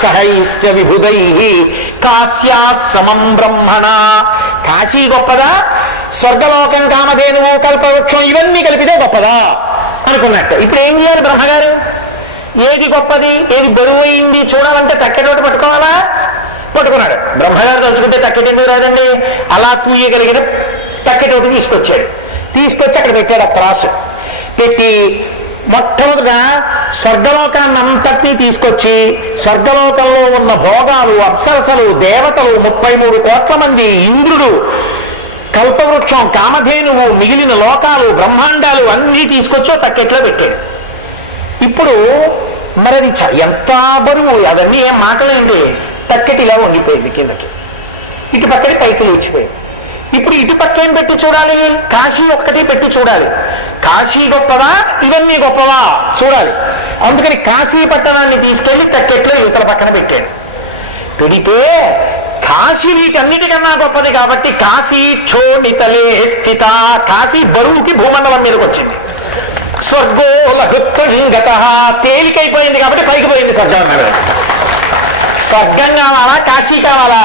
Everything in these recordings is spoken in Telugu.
సహైశ్చ విభుదై కాశ్యా సమం బ్రహ్మణ. కాశీ గొప్పదా, స్వర్గలోకం, కామధేనువు, కల్పవృక్షం ఇవన్నీ కలిపితే గొప్పదా అనుకున్నట్టు. ఇప్పుడు ఏం చేయాలి బ్రహ్మగారు? ఏది గొప్పది, ఏది బరువు అయింది చూడాలంటే తక్కెటోటి పట్టుకోవాలా? పట్టుకున్నాడు. బ్రహ్మగారు తలుచుకుంటే తక్కెట ఎందుకు రాదండి? అలా తూయగలిగిన తక్కెటోటి తీసుకొచ్చాడు. తీసుకొచ్చి అక్కడ పెట్టాడు. ఆ త్రాసు పెట్టి మొట్టమొదట స్వర్గలోకాన్ని అంతటినీ తీసుకొచ్చి స్వర్గలోకంలో ఉన్న భోగాలు, అప్సరసలు, దేవతలు 33 కోట్ల మంది, ఇంద్రుడు, కల్పవృక్షం, కామధేనువు, మిగిలిన లోకాలు, బ్రహ్మాండాలు అన్నీ తీసుకొచ్చి తక్కెట్లో పెట్టాడు. ఇప్పుడు మరి అది ఎంత బరువు, అవన్నీ ఏం మాటలేండి. తక్కెటి ఇలా వండిపోయింది కిందకి, ఇటు పక్కటి పైకి లేచిపోయింది. ఇప్పుడు ఇటు పక్కేం పెట్టి చూడాలి? కాశీ ఒక్కటి పెట్టి చూడాలి. కాశీ గొప్పవా, ఇవన్నీ గొప్పవా చూడాలి. అందుకని కాశీ పట్టణాన్ని తీసుకెళ్లి తక్కెట్లో యువతల పక్కన పెట్టాడు. పెడితే కాశీ వీటన్నిటికన్నా గొప్పది కాబట్టి కాశీ క్షోణితలే స్థిత. కాశీ బరువుకి భూమండలం మీదకి వచ్చింది. స్వర్గో లఘుత్వం గతః, తేలికైపోయింది కాబట్టి పైకి పోయింది స్వర్గం అన్నాడు. స్వర్గం కావాలా, కాశీ కావాలా?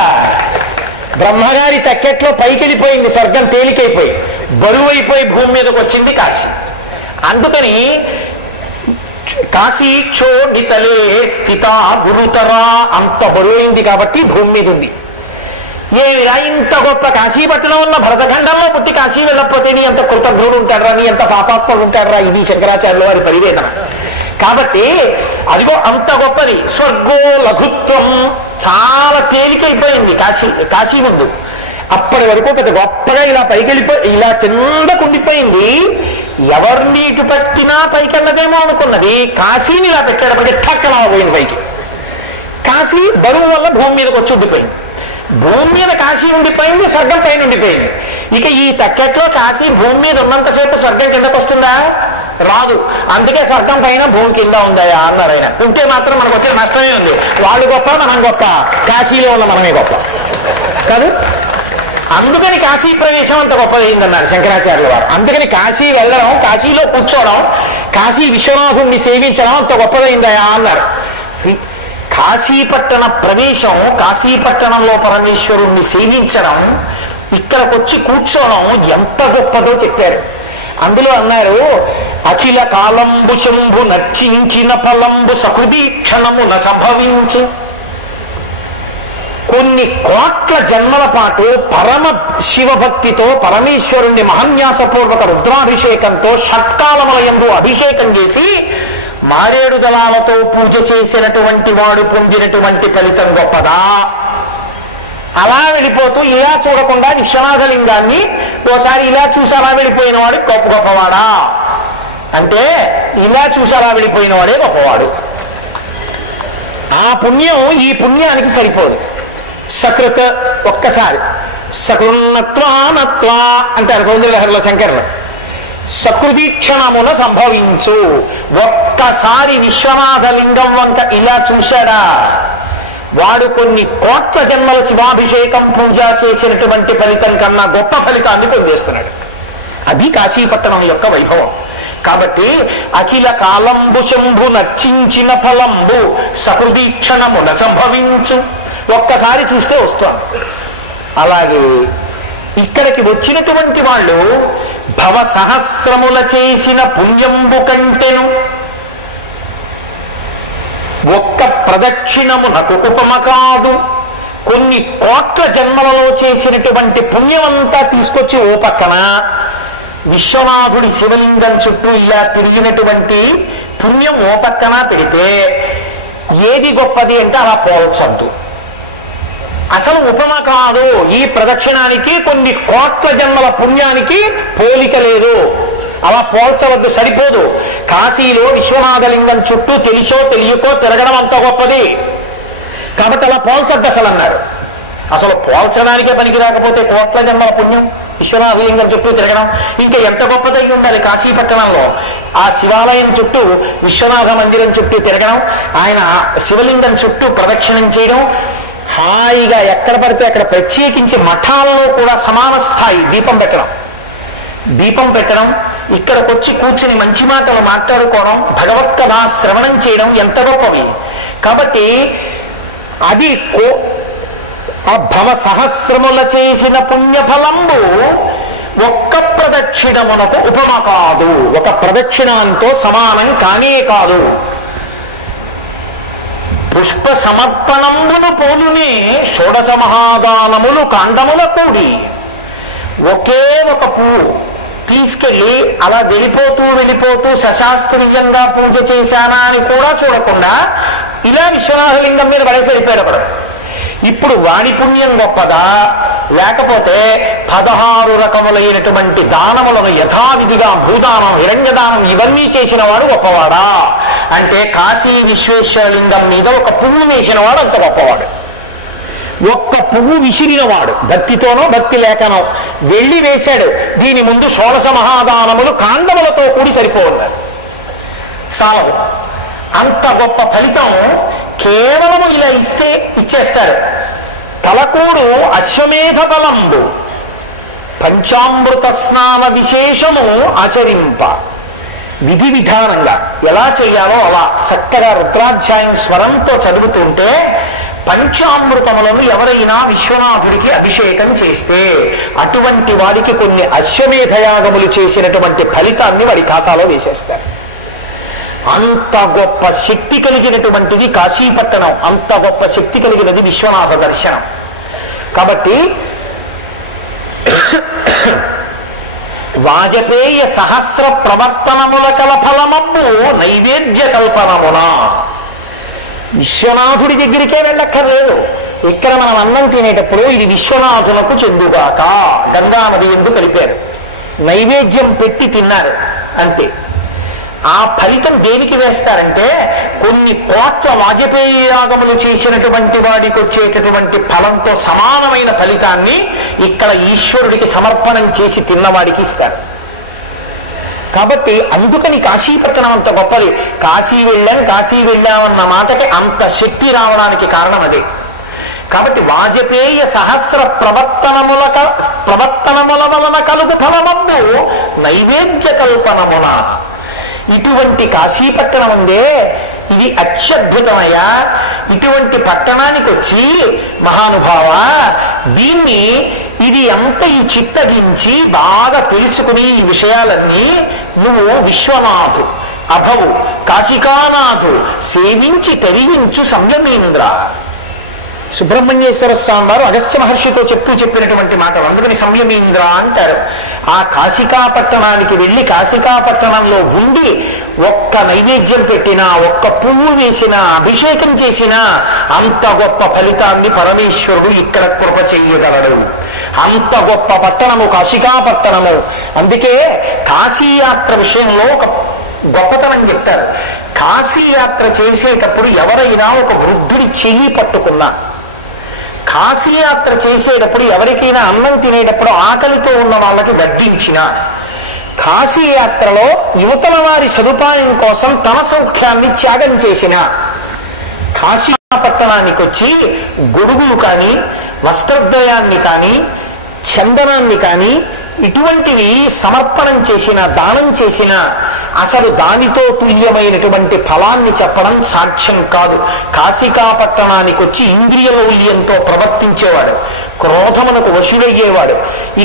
బ్రహ్మగారి తక్కెట్లో పైకి వెళ్ళిపోయింది స్వర్గం, తేలికైపోయి బరువు అయిపోయి భూమి మీదకి వచ్చింది కాశీ. అందుకని కాశీ క్షోణితలే స్థిత గురుతర, అంత బరువైంది కాబట్టి భూమి మీద ఉంది. ఏమిరా ఇంత గొప్ప కాశీపట్నం ఉన్న భరతఖండంలో పుట్టి కాశీ వెళ్ళకపోతే నీ ఎంత కృతజ్ఞుడు ఉంటాడరా, నీ ఎంత పాపాత్ముడు ఉంటాడరా, ఇది శంకరాచార్యుల వారి పరివేదన. కాబట్టి అదిగో అంత గొప్పది. స్వర్గో లఘుత్వం, చాలా తేలికైపోయింది కాశీ ముందు. అప్పటి వరకు పెద్ద గొప్పగా ఇలా పైకి వెళ్ళిపోయి ఇలా కిందకు ఉండిపోయింది. ఎవరిని ఇటు పట్టినా పైకెళ్ళదేమో అనుకున్నది. కాశీని ఇలా పెట్టేటప్పటికి ఠక్కన పోయింది పైకి. కాశీ బరువు వల్ల భూమి మీదకి వచ్చి ఉండిపోయింది. భూమి మీద కాశీ ఉండిపోయింది, స్వర్గం పైన ఉండిపోయింది. ఇక ఈ తక్కెట్లో కాశీ భూమి మీద ఉన్నంతసేపు స్వర్గం కిందకు వస్తుందా? రాదు. అందుకే స్వర్గం పైన భూమి కింద ఉందయా అన్నారు ఆయన. ఉంటే మాత్రం మనకు వచ్చిన నష్టమే ఉంది. వాళ్ళు గొప్ప, మనం గొప్ప, కాశీలో ఉన్న మనమే గొప్ప కాదు. అందుకని కాశీ ప్రవేశం అంత గొప్పదైందన్నారు శంకరాచార్యుల వారు. అందుకని కాశీ వెళ్ళడం, కాశీలో కూర్చోవడం, కాశీ విశ్వనాథుణ్ణి సేవించడం అంత గొప్పదైందయా అన్నారు. కాశీపట్టణ ప్రవేశం, కాశీపట్టణంలో పరమేశ్వరుణ్ణి సేవించడం, ఇక్కడికొచ్చి కూర్చోవడం ఎంత గొప్పదో చెప్పారు. అందులో అన్నారు, అఖిల కాలంబు శంభు నర్చించిన ఫలంబు సకృదీక్షణమున సంభవించు. కొన్ని కోట్ల జన్మల పాటు పరమ శివభక్తితో పరమేశ్వరుణ్ణి మహన్యాసపూర్వక రుద్రాభిషేకంతో షట్కాలమలయంలో అభిషేకం చేసి మారేడు దళాలతో పూజ చేసినటువంటి వాడు పొందినటువంటి ఫలితం గొప్పదా? అలా వెళ్ళిపోతూ ఇలా చూడకుండా విశ్వనాథలింగాన్ని ఓసారి ఇలా చూసి అలా వెళ్ళిపోయిన వాడు గొప్పవాడా అంటే, ఇలా చూసి అలా వెళ్ళిపోయిన వాడే గొప్పవాడు. ఆ పుణ్యం ఈ పుణ్యానికి సరిపోదు. సకృత్ ఒక్కసారి సకృన్నత్వానత్వా అంటారు సౌందర్యలహరిలో శంకరులు. సకృదీక్షణమున సంభవించు. ఒక్కసారి విశ్వనాథలింగం వంక ఇలా చూశాడా, వాడు కొన్ని కోట్ల జన్మల శివాభిషేకం పూజ చేసినటువంటి ఫలితం కన్నా గొప్ప ఫలితాన్ని పొందేస్తున్నాడు. అది కాశీపట్టణం యొక్క వైభవం. కాబట్టి అఖిల కాలంబు శంభు నర్చించిన ఫలంబు సకృదీక్షణమున సంభవించు. ఒక్కసారి చూస్తే వస్తాం. అలాగే ఇక్కడికి వచ్చినటువంటి వాళ్ళు భవ సహస్రముల చేసిన పుణ్యంబు కంటెను ఒక్క ప్రదక్షిణమునకు ఉపమ కాదు. కొన్ని కోట్ల జన్మలలో చేసినటువంటి పుణ్యమంతా తీసుకొచ్చి ఓ పక్కన విశ్వనాథుడి శివలింగం చుట్టూ ఇలా తిరిగినటువంటి పుణ్యం ఓ పక్కన పెడితే ఏది గొప్పది అంటే అలా పోల్చద్దు. అసలు ఉపమ కాదు. ఈ ప్రదక్షిణానికి కొన్ని కోట్ల జన్మల పుణ్యానికి పోలిక లేదు. అలా పోల్చవద్దు, సరిపోదు. కాశీలో విశ్వనాథలింగం చుట్టూ తెలిసో తెలియకో తిరగడం అంత గొప్పది కాబట్టి అలా పోల్చద్దు అసలు అన్నారు. అసలు పోల్చడానికే పనికి రాకపోతే కోట్ల జన్మల పుణ్యం విశ్వనాథలింగం చుట్టూ తిరగడం ఇంకా ఎంత గొప్పదై ఉండాలి. కాశీపట్టణంలో ఆ శివాలయం చుట్టూ, విశ్వనాథ మందిరం చుట్టూ తిరగడం, ఆయన శివలింగం చుట్టూ ప్రదక్షిణం చేయడం, హాయిగా ఎక్కడ పడితే అక్కడ ప్రత్యేకించి మఠాలలో కూడా సమాన స్థాయి దీపం పెట్టడం, ఇక్కడికొచ్చి కూర్చుని మంచి మాటలు మాట్లాడుకోవడం, భగవత్కథ శ్రవణం చేయడం ఎంత గొప్పవి. కాబట్టి అది ఆ భవ సహస్రముల చేసిన పుణ్యఫలంబు ఒక్క ప్రదక్షిణమునకు ఉపమ కాదు, ఒక ప్రదక్షిణంతో సమానం కానే కాదు. పుష్ప సమర్పణమును పోలునే షోడశ మహాదానములు కాండముల కూడి. ఒకే ఒక పువ్వు తీసుకెళ్ళి అలా వెళ్ళిపోతూ సశాస్త్రీయంగా పూజ చేశానా అని కూడా చూడకుండా ఇలా విశ్వనాథలింగం మీద పడేసి వెళ్ళిపోయారు అప్పుడు. ఇప్పుడు వాడి పుణ్యం గొప్పదా, లేకపోతే 16 రకములైనటువంటి దానములను యథావిధిగా భూదానం, హిరణ్యదానం ఇవన్నీ చేసిన వాడు గొప్పవాడా అంటే కాశీ విశ్వేశ్వరలింగం మీద ఒక పువ్వు వేసిన వాడు అంత గొప్పవాడు. ఒక్క పువ్వు విసిరినవాడు భక్తితోనో భక్తి లేకనో వెళ్ళి వేశాడు. దీని ముందు షోడశ మహాదానములు కాండములతో కూడి సరిపోన్నారు, సాలవు. అంత గొప్ప ఫలితం కేవలము ఇలా ఇచ్చేస్తారు. తలకూడు అశ్వమేధ బలంబు పంచామృత స్నాన విశేషము ఆచరింప. విధి విధానంగా ఎలా చేయాలో అలా చక్కగా రుద్రాధ్యాయం స్వరంతో చదువుతుంటే పంచామృతములను ఎవరైనా విశ్వనాథుడికి అభిషేకం చేస్తే అటువంటి వారికి కొన్ని అశ్వమేధయాగములు చేసినటువంటి ఫలితాన్ని వారి ఖాతాలో వేసేస్తారు. అంత గొప్ప శక్తి కలిగినటువంటిది కాశీపట్టణం, అంత గొప్ప శక్తి కలిగినది విశ్వనాథ దర్శనం. కాబట్టి వాజపేయ సహస్ర ప్రవర్తనముల కల ఫలమబ్బు నైవేద్య కల్పనమున. విశ్వనాథుడి దగ్గరికే వెళ్ళక్కర్లేదు. ఇక్కడ మనం అన్నం తినేటప్పుడు ఇది విశ్వనాథులకు చెందుగాక గంగానది ఎందుకు కలిపారు, నైవేద్యం పెట్టి తిన్నారు అంతే. ఆ ఫలితం దేనికి వేస్తారంటే కొన్ని కోట్ల వాజపేయి యాగములు చేసినటువంటి వాడికి వచ్చేటటువంటి ఫలంతో సమానమైన ఫలితాన్ని ఇక్కడ ఈశ్వరుడికి సమర్పణం చేసి తిన్నవాడికి ఇస్తారు. కాబట్టి అందుకని కాశీపట్టణం అంత గొప్పది. కాశీ వెళ్ళామన్న మాటకి అంత శక్తి రావడానికి కారణం అదే. కాబట్టి వాజపేయ సహస్ర ప్రవర్తనముల వలన కలుగు ఫలమబ్బు నైవేద్య కల్పనమున. ఇటువంటి కాశీపట్టణం ఉందే, ఇది అత్యద్భుతమయ్యా. ఇటువంటి పట్టణానికి వచ్చి మహానుభావ దీన్ని ఇది ఎంత ఈ చిత్తగించి బాగా తెలుసుకుని ఈ విషయాలన్నీ నువ్వు విశ్వనాథు అభవు కాశికానాథు సేవించి తరించు సంయమేంద్ర. సుబ్రహ్మణ్యేశ్వర స్వామి వారు అగస్త్య మహర్షితో చెప్పినటువంటి మాట. అందుకని సంయమేంద్ర అంటారు. ఆ కాశికాపట్టణానికి వెళ్ళి కాశికాపట్టణంలో ఉండి ఒక్క నైవేద్యం పెట్టినా, ఒక్క పువ్వు వేసినా, అభిషేకం చేసినా అంత గొప్ప ఫలితాన్ని పరమేశ్వరుడు ఇక్కడ కృప చెయ్యగలడు. అంత గొప్ప పట్టణము కాశికాపట్టణము. అందుకే కాశీయాత్ర విషయంలో ఒక గొప్పతనం చెప్తారు. కాశీయాత్ర చేసేటప్పుడు ఎవరైనా ఒక వృద్ధుడి చెయ్యి పట్టుకున్నా, కాశీయాత్ర చేసేటప్పుడు ఎవరికైనా అన్నం తినేటప్పుడు ఆకలితో ఉన్న వాళ్ళకి వడ్డించిన, కాశీయాత్రలో యువతల వారి సదుపాయం కోసం తన సౌఖ్యాన్ని త్యాగం చేసిన, కాశీపట్టణానికి వచ్చి గొడుగులు కానీ, వస్త్రద్వయాన్ని కానీ, చందనాన్ని కానీ ఇటువంటివి సమర్పణం చేసిన, దానం చేసిన అసలు దానితో తుల్యమైనటువంటి ఫలాన్ని చెప్పడం సాధ్యం కాదు. కాశికాపట్టణానికి వచ్చి ఇంద్రియ లౌల్యంతో ప్రవర్తించేవాడు, క్రోధమునకు వశులయ్యేవాడు,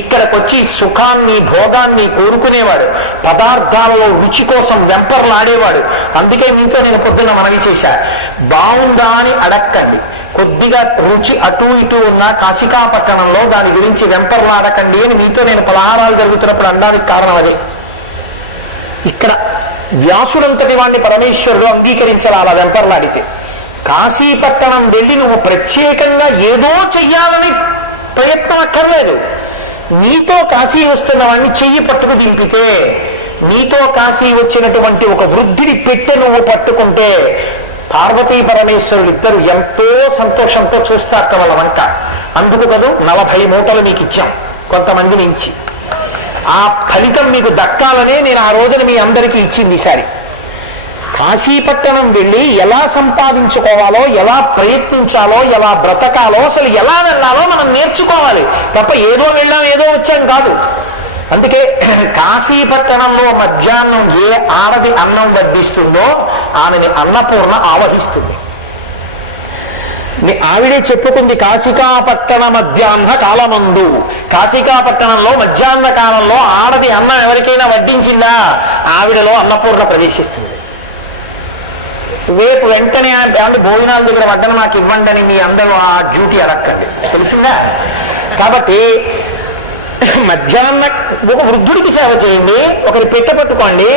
ఇక్కడికొచ్చి సుఖాన్ని భోగాన్ని కోరుకునేవాడు, పదార్థాలలో రుచి కోసం వెంపర్లాడేవాడు. అందుకే మీతో నేను పొద్దున్న మనవి చేశా, బాగుందా అని అడక్కండి. కొద్దిగా రుచి అటు ఇటు ఉన్న కాశికాపట్టణంలో దాని గురించి వెంపర్లాడకండి అని మీతో నేను పలహారాలు జరుగుతున్నప్పుడు అనడానికి కారణం అదే. ఇక్కడ వ్యాసులంతటి వాడిని పరమేశ్వరుడు అంగీకరించాలి అలా వెంపర్లాడితే. కాశీపట్టణం వెళ్ళి నువ్వు ప్రత్యేకంగా ఏదో చెయ్యాలని ప్రయత్నం అక్కర్లేదు. నీతో కాశీ వస్తున్న వాడిని చెయ్యి పట్టుకు దింపితే, నీతో కాశీ వచ్చినటువంటి ఒక వృద్ధిని పెట్టె నువ్వు పట్టుకుంటే పార్వతీ పరమేశ్వరులు ఇద్దరు ఎంతో సంతోషంతో చూస్తారు వాళ్ళ వంట. అందుకు కదా 40 మూటలు నీకు ఇచ్చాం కొంతమంది నుంచి. ఆ ఫలితం మీకు దక్కాలనే నేను ఆ రోజున మీ అందరికీ ఇచ్చింది. ఈసారి కాశీపట్టణం వెళ్ళి ఎలా సంపాదించుకోవాలో, ఎలా ప్రయత్నించాలో, ఎలా బ్రతకాలో, అసలు ఎలా వెళ్ళాలో మనం నేర్చుకోవాలి తప్ప ఏదో వెళ్ళాం ఏదో వచ్చాం కాదు. అందుకే కాశీపట్టణంలో మధ్యాహ్నం ఏ ఆడది అన్నం వడ్డిస్తుందో ఆమెని అన్నపూర్ణ ఆవహిస్తుంది. ఆవిడే చెప్పుకుంది, కాశికాపట్టణ మధ్యాహ్న కాలమందు. కాశికాపట్టణంలో మధ్యాహ్న కాలంలో ఆడది అన్నం ఎవరికైనా వడ్డించిందా ఆవిడలో అన్నపూర్ణ ప్రవేశిస్తుంది. రేపు వెంటనే భోజనాల దగ్గర వడ్డన నాకు ఇవ్వండి అని మీ అందరూ ఆ డ్యూటీ అడక్కండి, తెలిసిందా? కాబట్టి మధ్యాహ్న ఒక వృద్ధుడికి సేవ చేయండి, ఒకరి పెట్ట పట్టుకోండి,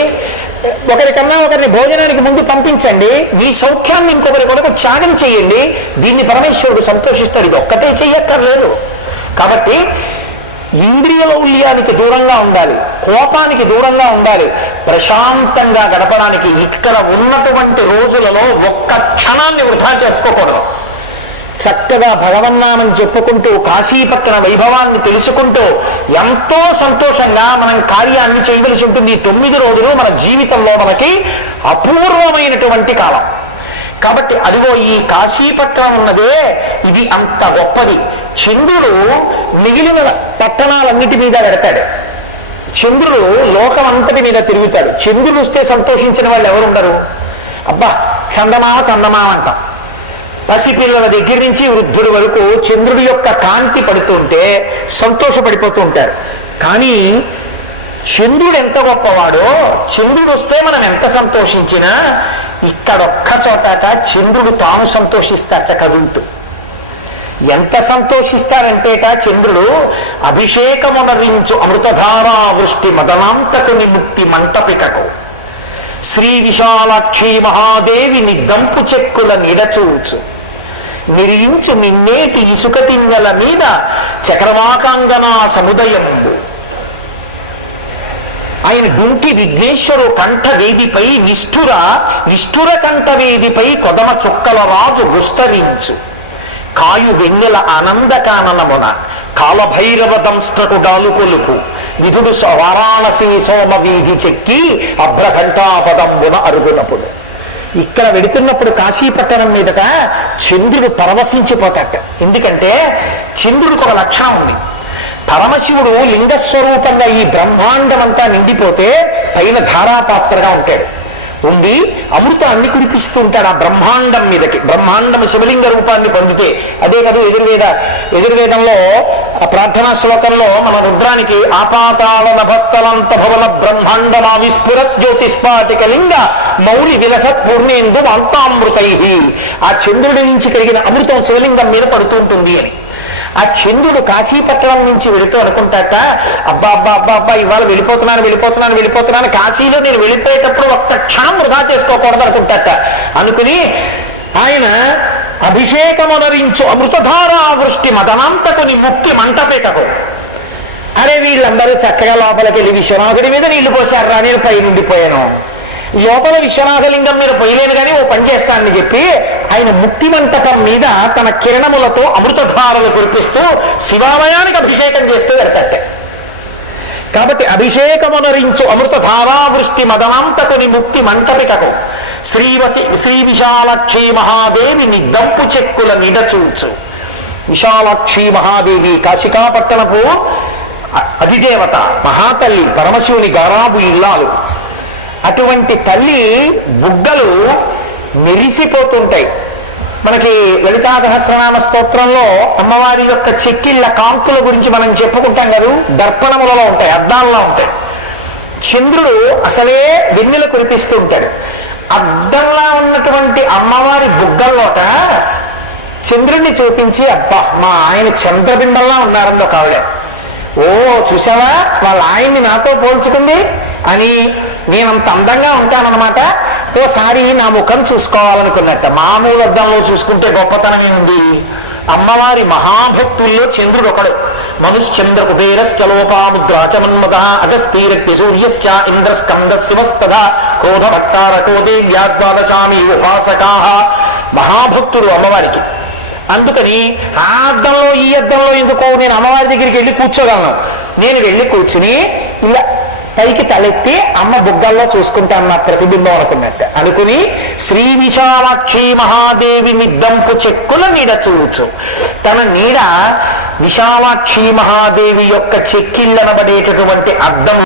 ఒకరికన్నా ఒకరిని భోజనానికి ముందు పంపించండి, మీ సౌఖ్యాన్ని ఇంకొకరి కొరకు త్యాగం చేయండి. దీన్ని పరమేశ్వరుడు సంతోషిస్తాడు. ఇది ఒక్కటే చెయ్యక్కర్లేదు. కాబట్టి ఇంద్రియ లౌల్యానికి దూరంగా ఉండాలి, కోపానికి దూరంగా ఉండాలి, ప్రశాంతంగా గడపడానికి ఇక్కడ ఉన్నటువంటి రోజులలో ఒక్క క్షణాన్ని వృధా చేసుకోకూడదు. చక్కగా భగవన్నామం చెప్పుకుంటూ కాశీపట్టణ వైభవాన్ని తెలుసుకుంటూ ఎంతో సంతోషంగా మనం కార్యాన్ని చేయవలసి ఉంటుంది. 9 రోజులు మన జీవితంలో మనకి అపూర్వమైనటువంటి కాలం. కాబట్టి అదిగో ఈ కాశీపట్టణం ఉన్నదే ఇది అంత గొప్పది. చంద్రుడు మిగిలిన పట్టణాలన్నిటి మీద పెడతాడు. చంద్రుడు లోకం అంతటి మీద తిరుగుతాడు. చంద్రుడు వస్తే సంతోషించిన వాళ్ళు ఎవరు ఉండరు? అబ్బా చందమామ చందమామ అంటాం. పసిపిల్లల దగ్గర నుంచి వృద్ధుడి వరకు చంద్రుడి యొక్క కాంతి పడుతుంటే సంతోషపడిపోతూ ఉంటారు. కానీ చంద్రుడు ఎంత గొప్పవాడో, చంద్రుడు వస్తే మనం ఎంత సంతోషించినా ఇక్కడొక్క చోటట చంద్రుడు తాను సంతోషిస్తాట కదులుతూ. ఎంత సంతోషిస్తారంటేట చంద్రుడు, అభిషేకమునరించు అమృతధారా వృష్టి మదనాంతకుని ముక్తి మంటపికకు శ్రీ విశాలాక్షి మహాదేవి నిద్దంపు చెక్కుల నిడచూచు నిరించు మిన్నేటి ఇసుక తిన్నెల మీద చక్రవాకాంగనా సముదయంబు. ఆయన డుంటి విఘ్నేశ్వరు కంఠవేదిపై నిష్ఠుర కంఠవేదిపై కొదమ చుక్కల రాజు గుస్తరించు కాయు వెన్నెల ఆనందకాననమున కాలభైరవ దంస్ట్రకు డాలు కొలుపు విధుడు వారాణసి సోమ వీధి చెక్కి అభ్రఘంటాపదంబున అరుగునప్పుడు. ఇక్కడ వెడుతున్నప్పుడు కాశీపట్టణం మీదట చంద్రుడు పరవశించిపోతాట. ఎందుకంటే చంద్రుడికి ఒక లక్షణం ఉంది. పరమశివుడు లింగస్వరూపంగా ఈ బ్రహ్మాండం అంతా నిండిపోతే పైన ధారాపాత్రగా ఉంటాడు, ఉండి అమృతాన్ని కురిపిస్తూ ఉంటాడు ఆ బ్రహ్మాండం మీదకి. బ్రహ్మాండం శివలింగ రూపాన్ని పొందితే అదే కాదు. యజుర్వేదంలో ఆ ప్రార్థనా శ్లోకంలో మన రుద్రానికి ఆపాతాళ నభస్థలంత భవన బ్రహ్మాండమా విస్ఫురత్ జ్యోతిస్పాటిక లింగ మౌలి విలసత్ పూర్ణేందు అంతామృతై. ఆ చంద్రుడి నుంచి కలిగిన అమృతం శివలింగం మీద పడుతూ ఉంటుంది అని. ఆ చంద్రుడు కాశీపట్టణం నుంచి వెళుతూ అనుకుంటాట, అబ్బా అబ్బా అబ్బా అబ్బా ఇవాళ వెళ్ళిపోతున్నాను, కాశీలో నేను వెళ్ళిపోయేటప్పుడు ఒక్క క్షణం వృధా చేసుకోకూడదు అనుకుంటాట. అనుకుని ఆయన అభిషేకమునరించు అమృతధారా వృష్టి మదనాంతకుని ముక్తి మంటపేటకు. అరే వీళ్ళందరూ చక్కగా లోపలికి వెళ్ళి విశ్వనాథుడి మీద నీళ్లు పోశారా, నేను పై నుండిపోయాను, లోపల విశ్వనాథలింగం మీద పోయలేను కానీ ఓ పని చేస్తానని చెప్పి ఆయన ముక్తి మంటపం మీద తన కిరణములతో అమృతధారలు కురిపిస్తూ శివాలయానికి అభిషేకం చేస్తూ వెళ్తాట. కాబట్టి అభిషేకమునరించు అమృతధారా వృష్టి మదనాంతకుని ముక్తి మంటపికకు శ్రీ విశాలాక్షి మహాదేవి నిద్దంపు చెక్కుల నిడచూచు. విశాలాక్షి మహాదేవి కాశికాపట్టణపు అధిదేవత, మహాతల్లి, పరమశివుని గారాబు ఇల్లాలు. అటువంటి తల్లి బుగ్గలు మెరిసిపోతుంటాయి. మనకి లలితా సహస్రనామ స్తోత్రంలో అమ్మవారి యొక్క చెక్కిళ్ళ కాంతుల గురించి మనం చెప్పుకుంటాం కదా, దర్పణములలో ఉంటాయి, అద్దాల్లో ఉంటాయి. చంద్రుడు అసలే వెన్నెల కురిపిస్తూ ఉంటాడు. అద్దంలా ఉన్నటువంటి అమ్మవారి బుగ్గల్లోట చంద్రుడిని చూపించి, అబ్బా మా ఆయన చంద్రబింబంలా ఉన్నారని ఒక ఆవిడ. ఓ చూసావా వాళ్ళ ఆయన్ని నాతో పోల్చుకుంది అని నేనంత అందంగా ఉంటానన్నమాట. ఓసారి నా ముఖం చూసుకోవాలనుకున్నట్ట. మామూలు అద్దంలో చూసుకుంటే గొప్పతనమే ఉంది. అమ్మవారి మహాభక్తుల్లో చంద్రుడు ఒకడు. మనుశ్చంద్ర కుబేరశ్చలోపాముద్రాచమన్మద అగస్తీరక్తి సూర్యశ్చ ఇంద్రస్కంద శివస్తద క్రోధ భట్టారకోదే వ్యాద్వాదశామి ఉపాసకా. మహాభక్తుడు అమ్మవారికి. అందుకని ఆ అద్దంలో ఈ అద్దంలో ఎందుకో నేను అమ్మవారి దగ్గరికి వెళ్ళి కూర్చోగలను. నేను వెళ్ళి కూర్చుని ఇలా పైకి తలెత్తి అమ్మ బుగ్గల్లో చూసుకుంటాను నా ప్రతిబింబం అనుకున్నట్టు అనుకుని శ్రీ విశాలాక్షి మహాదేవి నిద్దంపు చెక్కుల నీడ చూచు. తన నీడ విశాలాక్షి మహాదేవి యొక్క చెక్కిళ్ళనబడేటటువంటి అద్దం